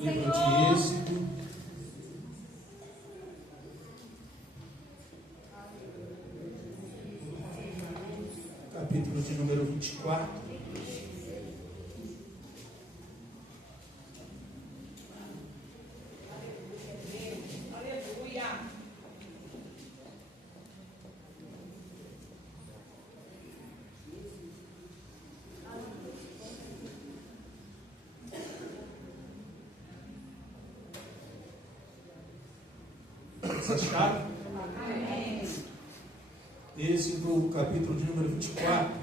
Livro de Êxodo, capítulo de número 24. Acharam? Amém. Êxodo, capítulo de número 24.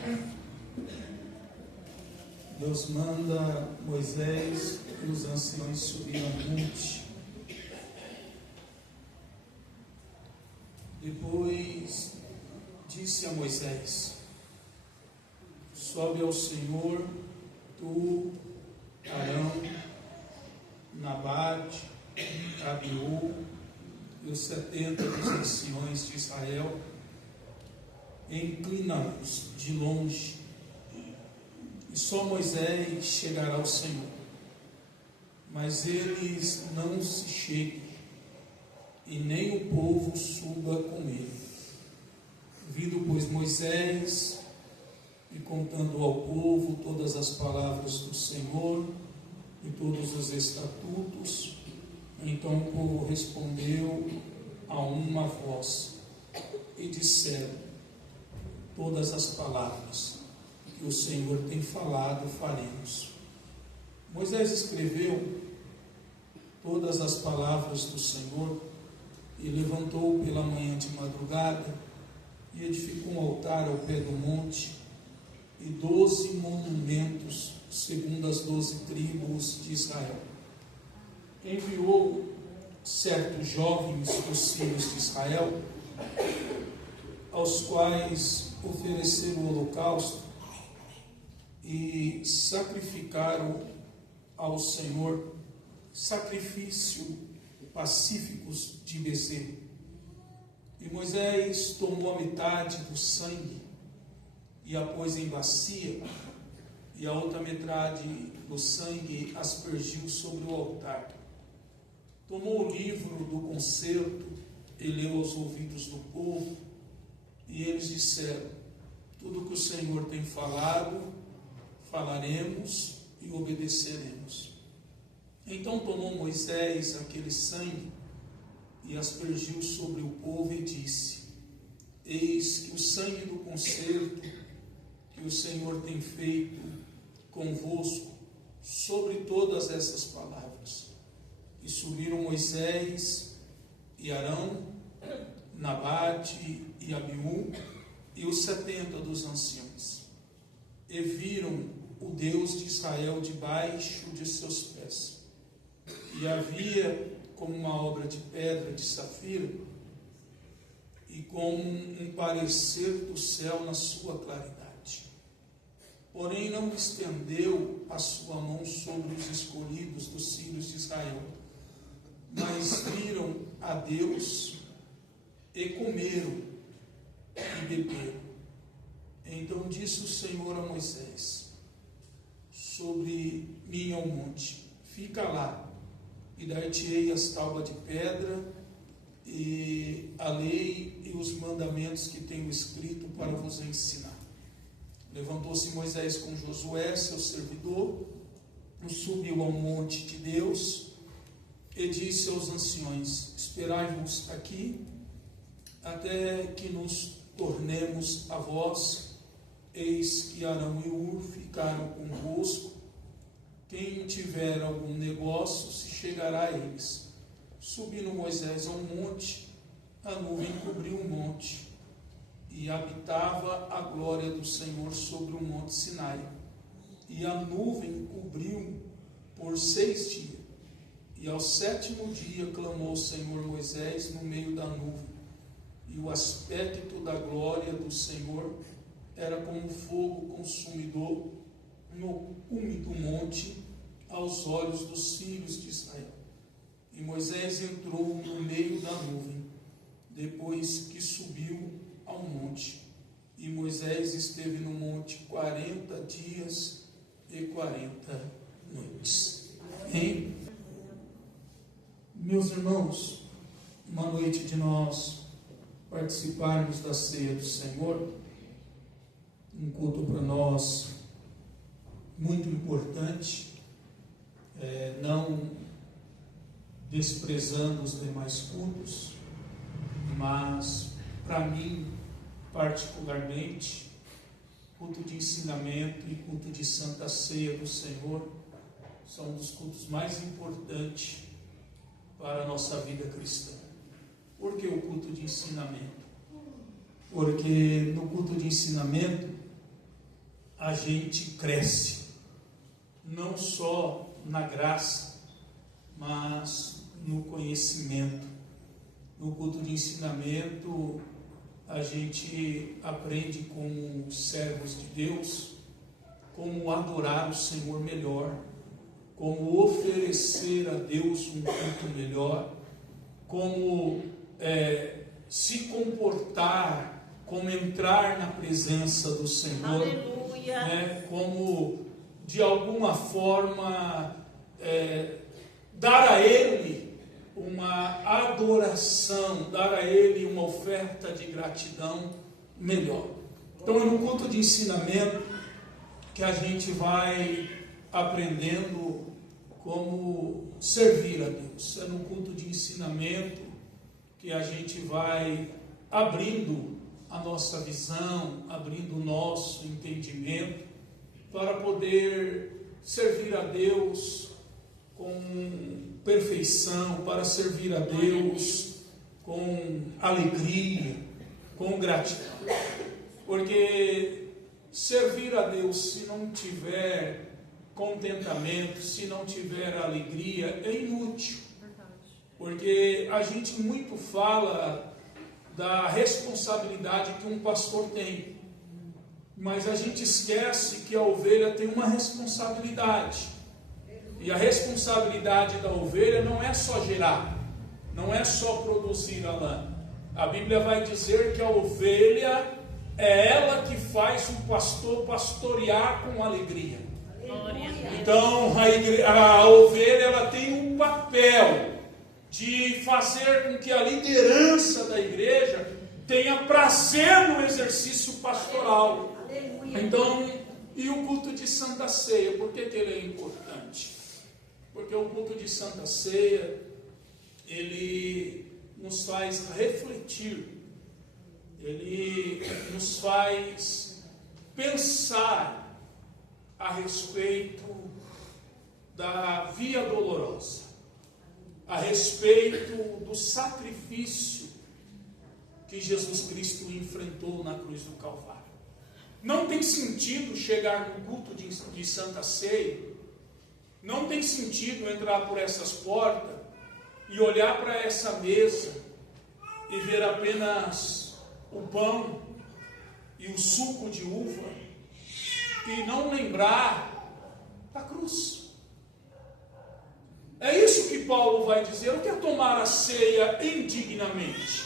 Deus manda Moisés e os anciões subir ao monte. Depois disse a Moisés: sobe ao Senhor, tu, Arão, Nabate, Abiú e os 70 dos anciões de Israel, inclina-os de longe, e só Moisés chegará ao Senhor, mas eles não se cheguem, e nem o povo suba com ele. Vindo, pois, Moisés, e contando ao povo todas as palavras do Senhor, e todos os estatutos, então o povo respondeu a uma voz, e disseram: todas as palavras que o Senhor tem falado, faremos. Moisés escreveu todas as palavras do Senhor, e levantou pela manhã de madrugada, e edificou um altar ao pé do monte, e 12 monumentos, segundo as 12 tribos de Israel. Enviou certos jovens dos filhos de Israel, aos quais ofereceram o holocausto e sacrificaram ao Senhor sacrifício pacíficos de bezerro. E Moisés tomou a metade do sangue e a pôs em bacia, e a outra metade do sangue aspergiu sobre o altar. Tomou o livro do concerto e leu aos ouvidos do povo, e eles disseram: tudo que o Senhor tem falado, falaremos e obedeceremos. Então tomou Moisés aquele sangue e aspergiu sobre o povo e disse: eis que o sangue do concerto que o Senhor tem feito convosco sobre todas essas palavras. E subiram Moisés e Arão, Nabate e Abiú e os 70 dos anciãos, e viram o Deus de Israel debaixo de seus pés. E havia como uma obra de pedra de safira, e como um parecer do céu na sua claridade. Porém não estendeu a sua mão sobre os escolhidos dos filhos de Israel, mas viram a Deus e comeram e beberam. Então disse o Senhor a Moisés: sobre mim ao monte, fica lá, e dar-te-ei as tábuas de pedra e a lei e os mandamentos que tenho escrito para vos ensinar. Levantou-se Moisés com Josué, seu servidor, subiu ao monte de Deus e disse aos anciões: esperai-vos aqui, até que nos tornemos a vós. Eis que Arão e Hur ficaram convosco. Quem tiver algum negócio se chegará a eles. Subindo Moisés ao monte, a nuvem cobriu o monte, e habitava a glória do Senhor sobre o monte Sinai. E a nuvem cobriu por 6 dias. E ao 7º dia clamou o Senhor Moisés no meio da nuvem, e o aspecto da glória do Senhor era como fogo consumidor no cume do monte aos olhos dos filhos de Israel. E Moisés entrou no meio da nuvem, depois que subiu ao monte. E Moisés esteve no monte 40 dias e 40 noites. Amém? Meus irmãos, uma noite de nós participarmos da ceia do Senhor, um culto para nós muito importante, não desprezando os demais cultos, mas para mim, particularmente, culto de ensinamento e culto de Santa Ceia do Senhor são um dos cultos mais importantes para a nossa vida cristã. Por que o culto de ensinamento? Porque no culto de ensinamento a gente cresce, não só na graça, mas no conhecimento. No culto de ensinamento a gente aprende como servos de Deus, como adorar o Senhor melhor, como oferecer a Deus um culto melhor, como se comportar, como entrar na presença do Senhor. Aleluia. Como de alguma forma dar a Ele uma adoração, dar a Ele uma oferta de gratidão melhor. Então é no culto de ensinamento que a gente vai aprendendo como servir a Deus. É no culto de ensinamento que a gente vai abrindo a nossa visão, abrindo o nosso entendimento para poder servir a Deus com perfeição, para servir a Deus com alegria, com gratidão. Porque servir a Deus, se não tiver contentamento, se não tiver alegria, é inútil. Porque a gente muito fala da responsabilidade que um pastor tem, mas a gente esquece que a ovelha tem uma responsabilidade. E a responsabilidade da ovelha não é só gerar, não é só produzir a lã. A Bíblia vai dizer que a ovelha é ela que faz o pastor pastorear com alegria. Então a ovelha ela tem um papel de fazer com que a liderança da igreja tenha prazer no exercício pastoral. Então, e o culto de Santa Ceia, por que ele é importante? Porque o culto de Santa Ceia, ele nos faz refletir, ele nos faz pensar a respeito da via dolorosa, a respeito do sacrifício que Jesus Cristo enfrentou na cruz do Calvário. Não tem sentido chegar no culto de Santa Ceia, não tem sentido entrar por essas portas e olhar para essa mesa e ver apenas o pão e o suco de uva e não lembrar da cruz. É isso que Paulo vai dizer. O que é tomar a ceia indignamente?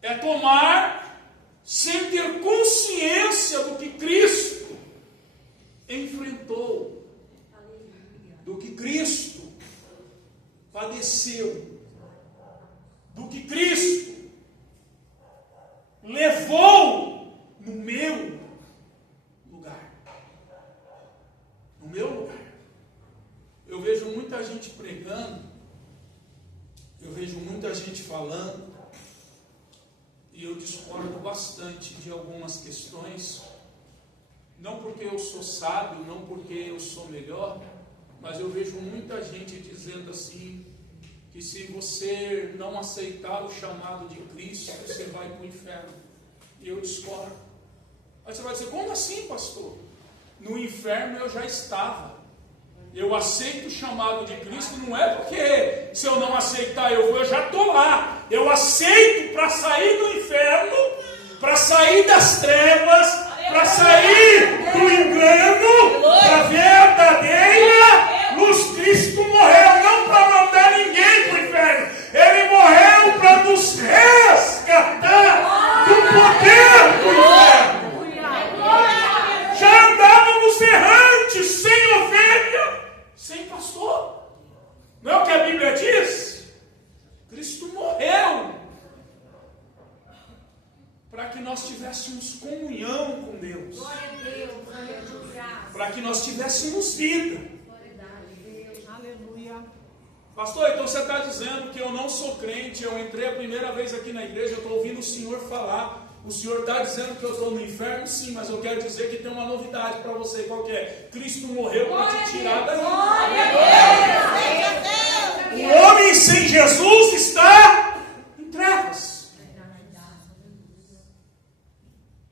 É tomar sem ter consciência do que Cristo enfrentou, do que Cristo padeceu, do que Cristo levou no meu lugar. No meu lugar. Eu vejo muita gente pregando, eu vejo muita gente falando, e eu discordo bastante de algumas questões, não porque eu sou sábio, não porque eu sou melhor, mas eu vejo muita gente dizendo assim, que se você não aceitar o chamado de Cristo, você vai para o inferno. E eu discordo. Aí você vai dizer, como assim, pastor? No inferno eu já estava. Eu aceito o chamado de Cristo, não é porque se eu não aceitar eu já estou lá. Eu aceito para sair do inferno, para sair das trevas, para sair do engano, para a verdadeira luz. Cristo morreu não para mandar ninguém para o inferno. Ele morreu para nos resgatar do poder do inferno. Já andávamos errantes, sem ovelha, sem pastor. Não é o que a Bíblia diz? Cristo morreu para que nós tivéssemos comunhão com Deus. Glória a Deus, aleluia. Para que nós tivéssemos vida. Glória a Deus, aleluia. Pastor, então você está dizendo que eu não sou crente, eu entrei a primeira vez aqui na igreja, eu estou ouvindo o Senhor falar. O Senhor está dizendo que eu estou no inferno? Sim, mas eu quero dizer que tem uma novidade para você. Qual que é? Cristo morreu para te tirar daí. Glória a Deus. O homem sem Jesus está em trevas.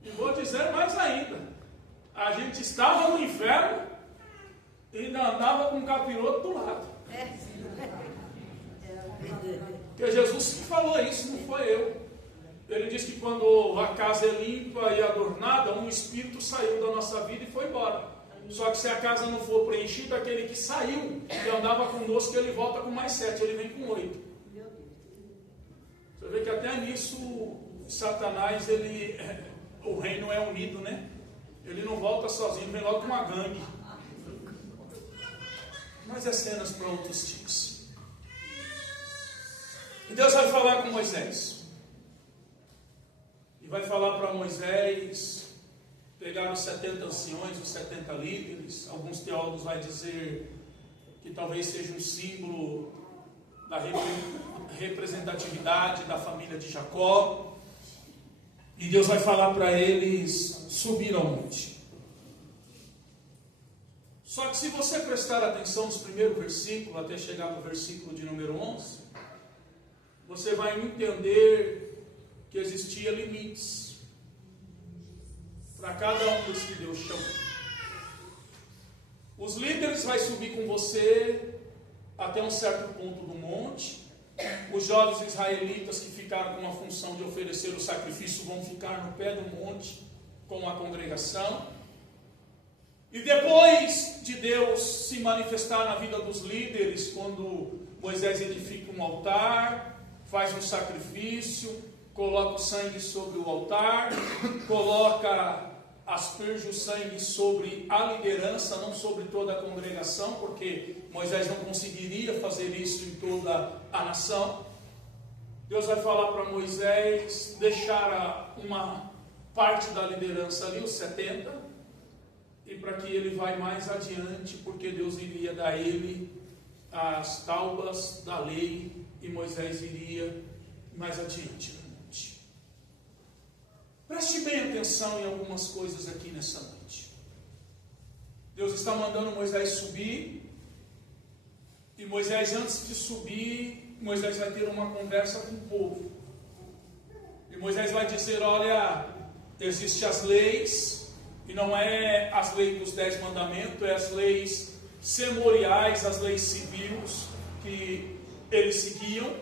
E vou dizer mais ainda. A gente estava no inferno e ainda andava com um capiroto do lado. Porque Jesus que falou isso, não foi eu. Ele diz que quando a casa é limpa e adornada, um espírito saiu da nossa vida e foi embora. Só que se a casa não for preenchida, aquele que saiu e andava conosco, ele volta com mais 7, ele vem com 8. Você vê que até nisso Satanás, o reino é unido, né? Ele não volta sozinho, vem logo com uma gangue. Mas é cenas para outros dias. E Deus vai falar com Moisés. E vai falar para Moisés pegar os 70 anciões, os 70 líderes. Alguns teólogos vão dizer que talvez seja um símbolo da representatividade da família de Jacó. E Deus vai falar para eles subir ao monte. Só que se você prestar atenção nos primeiros versículos, até chegar no versículo de número 11, você vai entender que existia limites para cada um dos que Deus chamou. Os líderes vão subir com você até um certo ponto do monte. Os jovens israelitas que ficaram com a função de oferecer o sacrifício vão ficar no pé do monte com a congregação. E depois de Deus se manifestar na vida dos líderes, quando Moisés edifica um altar, faz um sacrifício, coloca o sangue sobre o altar, asperge o sangue sobre a liderança, não sobre toda a congregação, porque Moisés não conseguiria fazer isso em toda a nação. Deus vai falar para Moisés deixar uma parte da liderança ali, os 70, e para que ele vá mais adiante, porque Deus iria dar a ele as tábuas da lei, e Moisés iria mais adiante. Preste bem atenção em algumas coisas aqui nessa noite. Deus está mandando Moisés subir. E Moisés, antes de subir, Moisés vai ter uma conversa com o povo. E Moisés vai dizer, olha, existem as leis, e não é as leis dos 10 mandamentos, é as leis cerimoniais, as leis civis que eles seguiam.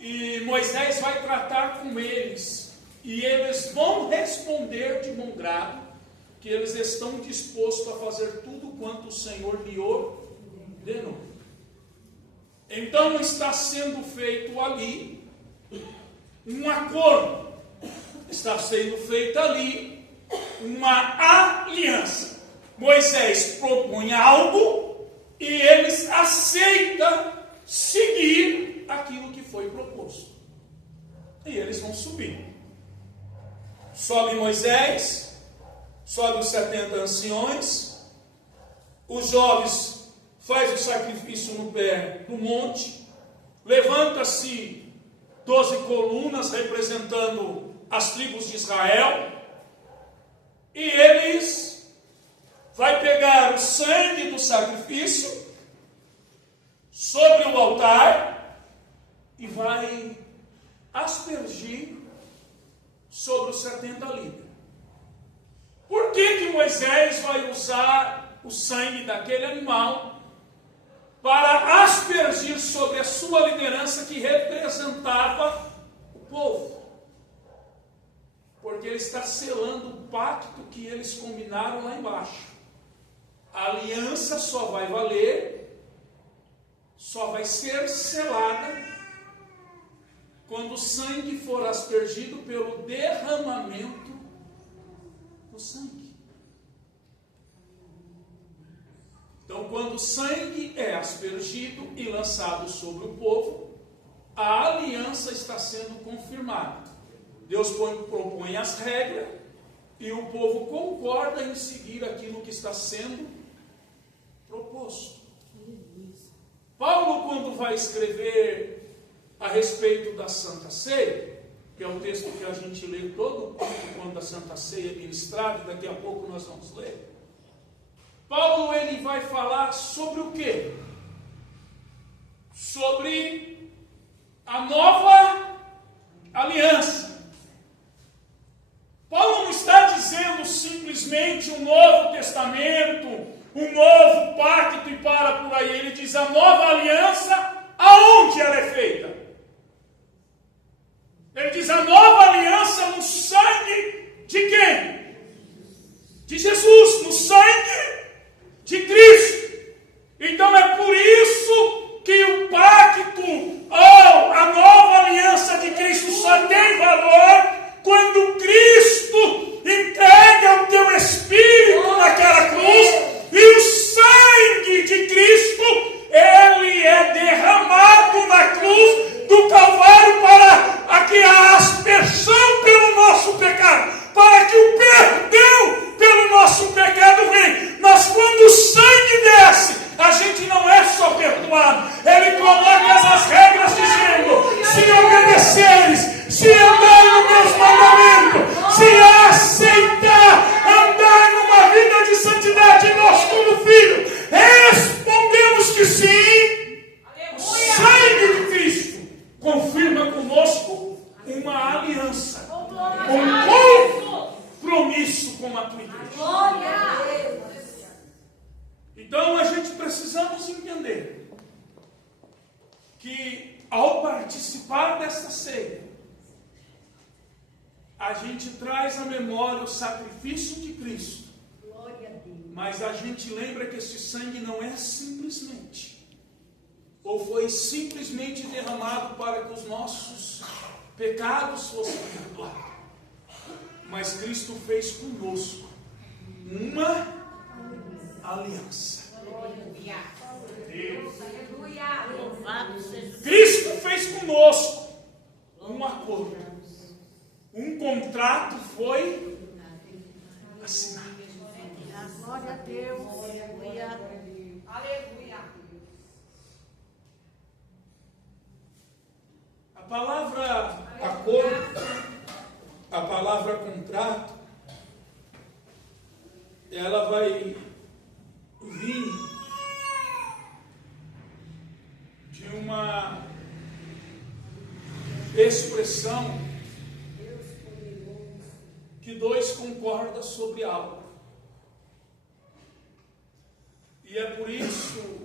E Moisés vai tratar com eles. E eles vão responder de bom grado que eles estão dispostos a fazer tudo quanto o Senhor lhe ordenou. Então está sendo feito ali um acordo, está sendo feita ali uma aliança. Moisés propõe algo e eles aceitam seguir aquilo que foi proposto. E eles vão subir. Sobe Moisés, sobe os 70 anciões, os jovens faz o sacrifício no pé do monte, levanta-se 12 colunas representando as tribos de Israel, e eles vai pegar o sangue do sacrifício sobre o altar e vai aspergir sobre os 70 líderes. Por que Moisés vai usar o sangue daquele animal para aspergir sobre a sua liderança que representava o povo? Porque ele está selando o pacto que eles combinaram lá embaixo. A aliança só vai valer, só vai ser selada quando o sangue for aspergido pelo derramamento do sangue. Então, quando sangue é aspergido e lançado sobre o povo, a aliança está sendo confirmada. Deus propõe as regras e o povo concorda em seguir aquilo que está sendo proposto. Paulo, quando vai escrever a respeito da Santa Ceia, que é o texto que a gente lê todo o culto quando a Santa Ceia é ministrada, e daqui a pouco nós vamos ler. Paulo, ele vai falar sobre o quê? Sobre a nova aliança. Paulo não está dizendo simplesmente um novo testamento, um novo pacto e para por aí. Ele diz a nova aliança, aonde ela é feita? Ele diz a nova aliança no sangue de quem? De Jesus, no sangue de Cristo. Então é por isso que o pacto ou a nova aliança de Cristo só tem valor quando Cristo entrega o teu espírito naquela cruz e o sangue de Cristo, ele é derramado na cruz do Calvário para que a aspersão pelo nosso pecado, para que o perdão pelo nosso pecado venha. Mas quando o sangue desce, a gente não é só perdoado. Ele coloca as regras dizendo: se obedeceres, se andar nos meus mandamentos, se aceitar andar numa vida de santidade, nós como filho respondemos que sim. O sangue de Cristo confirma conosco uma aliança, um compromisso com a tua igreja. Então a gente precisamos entender que ao participar desta ceia, a gente traz à memória o sacrifício de Cristo. Mas a gente lembra que esse sangue não é simplesmente, ou foi simplesmente derramado para que os nossos pecados fossem perdoados. Mas Cristo fez conosco uma aliança. Cristo fez conosco um acordo. Um contrato foi assinado. Glória a Deus. Aleluia. A palavra acordo, a palavra contrato, ela vai vir de uma expressão que dois concordam sobre algo. E é por isso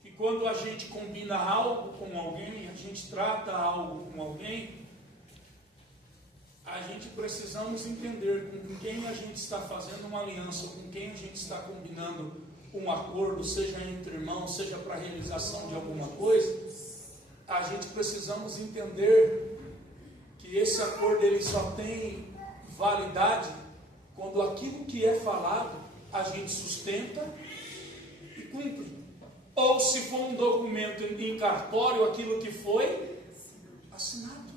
que quando a gente combina algo com alguém, a gente trata algo com alguém, a gente precisamos entender com quem a gente está fazendo uma aliança, com quem a gente está combinando um acordo, seja entre irmãos, seja para a realização de alguma coisa. A gente precisamos entender que esse acordo ele só tem validade quando aquilo que é falado a gente sustenta e cumpre. Ou se for um documento em cartório, aquilo que foi assinado.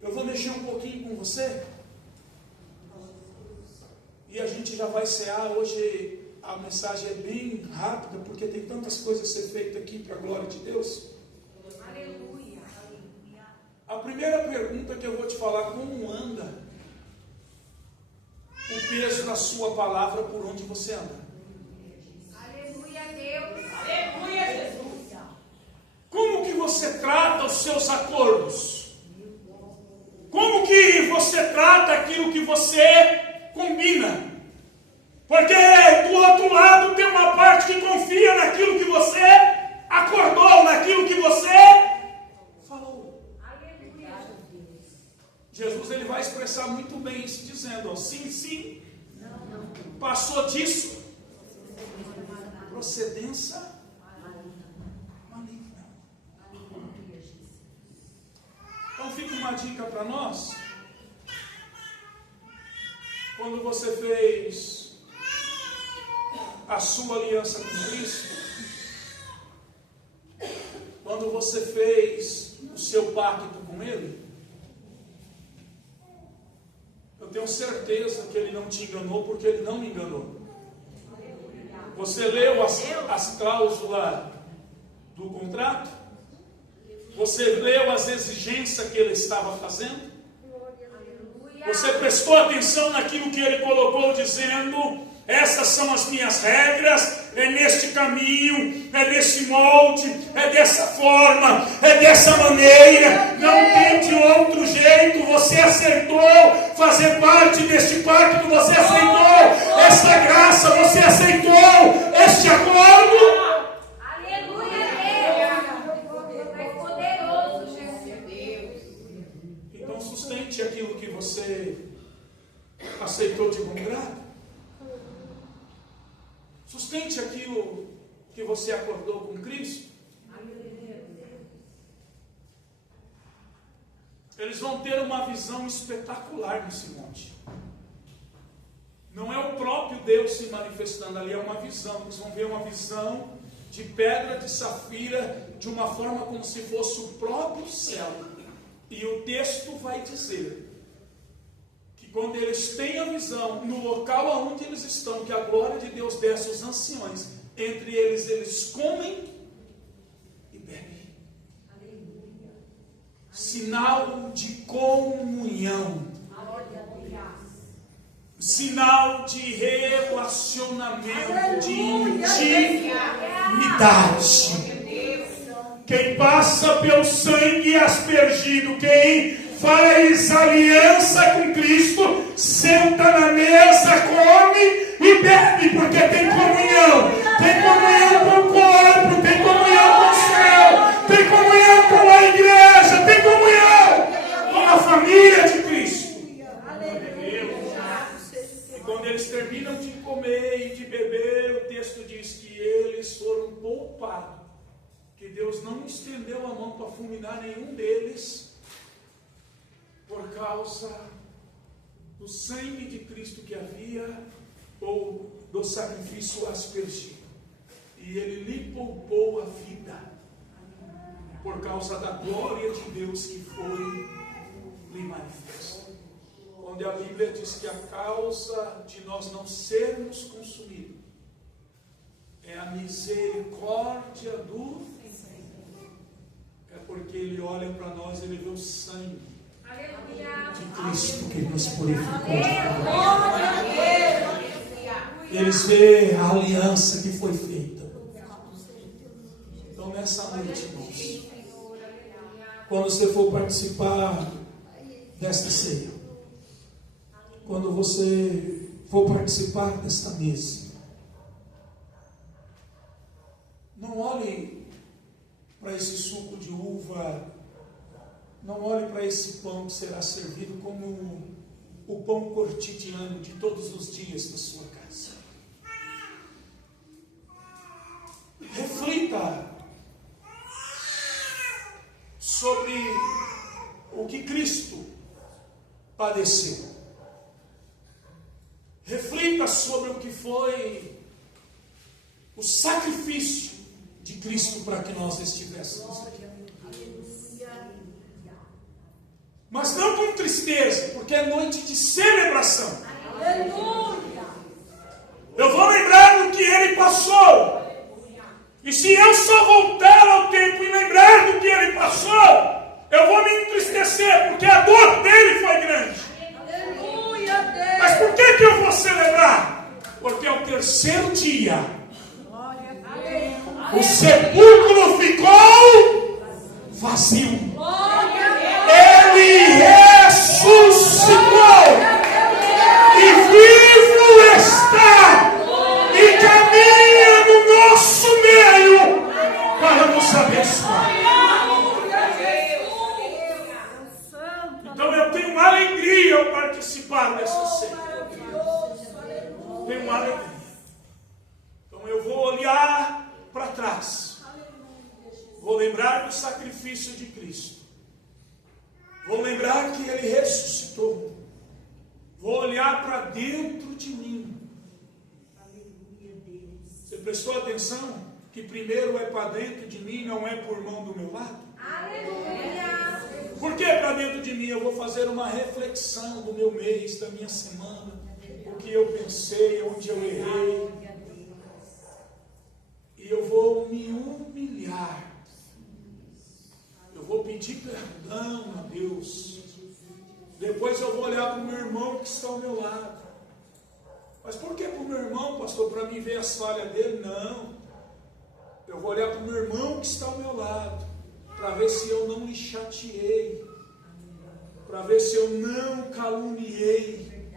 Eu vou mexer um pouquinho com você e a gente já vai cear. Hoje a mensagem é bem rápida porque tem tantas coisas a ser feitas aqui para a glória de Deus. Aleluia. A primeira pergunta que eu vou te falar: como anda o peso da sua palavra por onde você anda? Aleluia, Deus. Aleluia, Jesus. Como que você trata os seus acordos? Como que você trata aquilo que você combina? Porque do outro lado tem uma parte que confia naquilo que você acordou, naquilo que você falou. Aleluia. Jesus ele vai expressar muito bem isso, dizendo: ó, sim, sim, passou disso, procedência maligna. Então fica uma dica para nós. Quando você fez a sua aliança com Cristo, quando você fez o seu pacto com Ele, eu tenho certeza que Ele não te enganou, porque Ele não me enganou. Você leu as cláusulas do contrato? Você leu as exigências que Ele estava fazendo? Você prestou atenção naquilo que Ele colocou, dizendo: essas são as minhas regras, é neste caminho, é nesse molde, é dessa forma, é dessa maneira, não tem de outro jeito. Você aceitou fazer parte deste pacto, você aceitou essa graça, você aceitou este acordo. Aleluia, Deus. É poderoso, Jesus. Então sustente aquilo que você aceitou de bom grado. Sustente aquilo que você acordou com Cristo. Eles vão ter uma visão espetacular nesse monte. Não é o próprio Deus se manifestando ali, é uma visão. Eles vão ver uma visão de pedra de safira, de uma forma como se fosse o próprio céu. E o texto vai dizer que quando eles têm a visão, no local onde eles estão, que a glória de Deus desce aos anciões, entre eles comem e bebem. Sinal de comunhão. Sinal de relacionamento, de intimidade. Quem passa pelo sangue aspergido, quem faz aliança com Cristo, senta na mesa, come e bebe, porque tem comunhão. Tem comunhão com o corpo, tem comunhão com o céu, tem comunhão com a igreja, tem comunhão com a família de Cristo. E quando eles terminam de comer e de beber, o texto diz que eles foram poupados, que Deus não estendeu a mão para fulminar nenhum deles, por causa do sangue de Cristo que havia, ou do sacrifício aspergido. E Ele lhe poupou a vida, por causa da glória de Deus que foi lhe manifesta. Onde a Bíblia diz que a causa de nós não sermos consumidos é a misericórdia do Senhor. É porque Ele olha para nós e Ele vê o sangue de Cristo que nos purificou. Eles veem a aliança que foi feita. Então nessa noite, irmãos, quando você for participar desta ceia, quando você for participar desta mesa, não olhe para esse suco de uva, não olhe para esse pão que será servido como o pão cotidiano de todos os dias da sua casa. Reflita sobre o que Cristo padeceu. Reflita sobre o que foi o sacrifício de Cristo para que nós estivéssemos aqui. Mas não com tristeza, porque é noite de celebração. Eu vou lembrar do que Ele passou. E se eu só voltar ao tempo e lembrar do que Ele passou, eu vou me entristecer, porque a dor dele foi grande. Mas por que eu vou celebrar? Porque ao terceiro dia, o sepulcro ficou vazio. Ele ressuscitou e vivo está e caminha no nosso meio para nos abençoar. Então eu tenho uma alegria ao participar dessa ceia. Tenho uma alegria. Então eu vou olhar para trás. Vou lembrar do sacrifício de Cristo. Vou lembrar que Ele ressuscitou. vou olhar para dentro de mim. Você prestou atenção? Que primeiro é para dentro de mim, não é por mão do meu lado? Aleluia! Por que para dentro de mim? Eu vou fazer uma reflexão do meu mês, da minha semana, o que eu pensei, onde eu errei. E eu vou me humilhar. Eu vou pedir perdão a Deus. Depois eu vou olhar para o meu irmão que está ao meu lado. Mas por que para o meu irmão, pastor? Para mim ver as falhas dele? Não. Eu vou olhar para o meu irmão que está ao meu lado, para ver se eu não lhe chateei, para ver se eu não caluniei,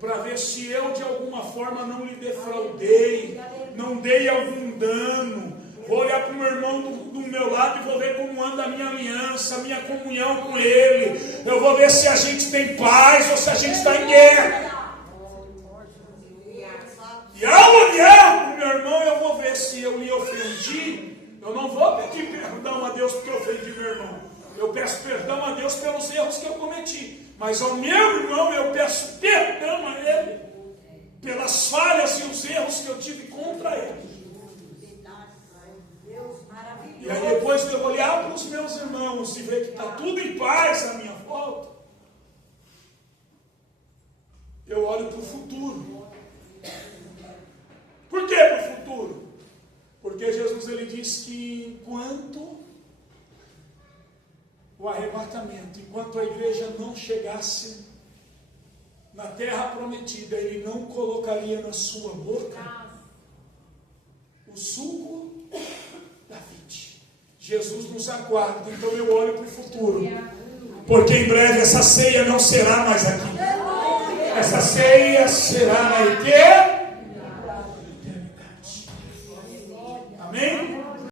para ver se eu de alguma forma não lhe defraudei, não dei algum dano. Vou olhar para o meu irmão do meu lado e vou ver como anda a minha aliança, a minha comunhão com ele. Eu vou ver se a gente tem paz ou se a gente está em guerra. E ao olhar para o meu irmão, eu vou ver se eu lhe ofendi. Eu não vou pedir perdão a Deus porque eu ofendi meu irmão. Eu peço perdão a Deus pelos erros que eu cometi. Mas ao meu irmão eu peço perdão a ele pelas falhas e os erros que eu tive contra ele. E aí depois de eu olhar para os meus irmãos e ver que está tudo em paz à minha volta, eu olho para o futuro. Por que para o futuro? Porque Jesus ele diz que enquanto o arrebatamento, enquanto a igreja não chegasse na terra prometida, ele não colocaria na sua boca o suco da vide. Jesus nos aguarda, então eu olho para o futuro, porque em breve essa ceia não será mais aqui. Essa ceia será na eternidade.